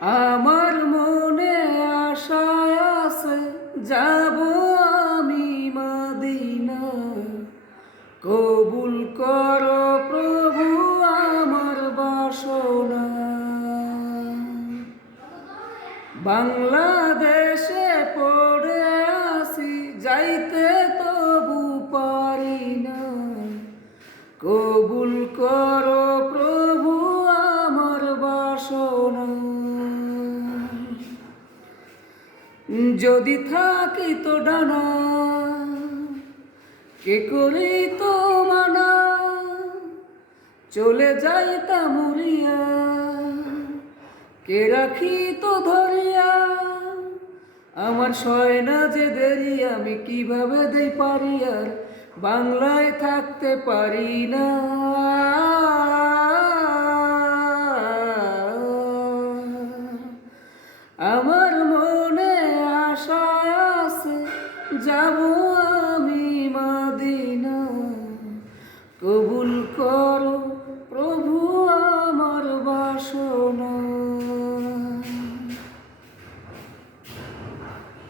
আমার মনে আশা আছে, যাব আমি মদিনা। কবুল করো প্রভু আমার বাসনা। বাংলাদেশে পড়ে আসি, যাইতে তবু পারি না। কবুল করো প্রভু আমার বাসনা। যদি থাকি তো ডানা, কে করি তো মানা। চলে যাইতাম উড়িয়া, কে রাখি তো ধরিয়া। আমার সয় না যে দেরি, আমি কিভাবে দেই পারি আর বাংলায় থাকতে পারি না। আমার মনে আশা আছে, যাব আমি মদিনা। কবুল করো প্রভু আমার বাসনা।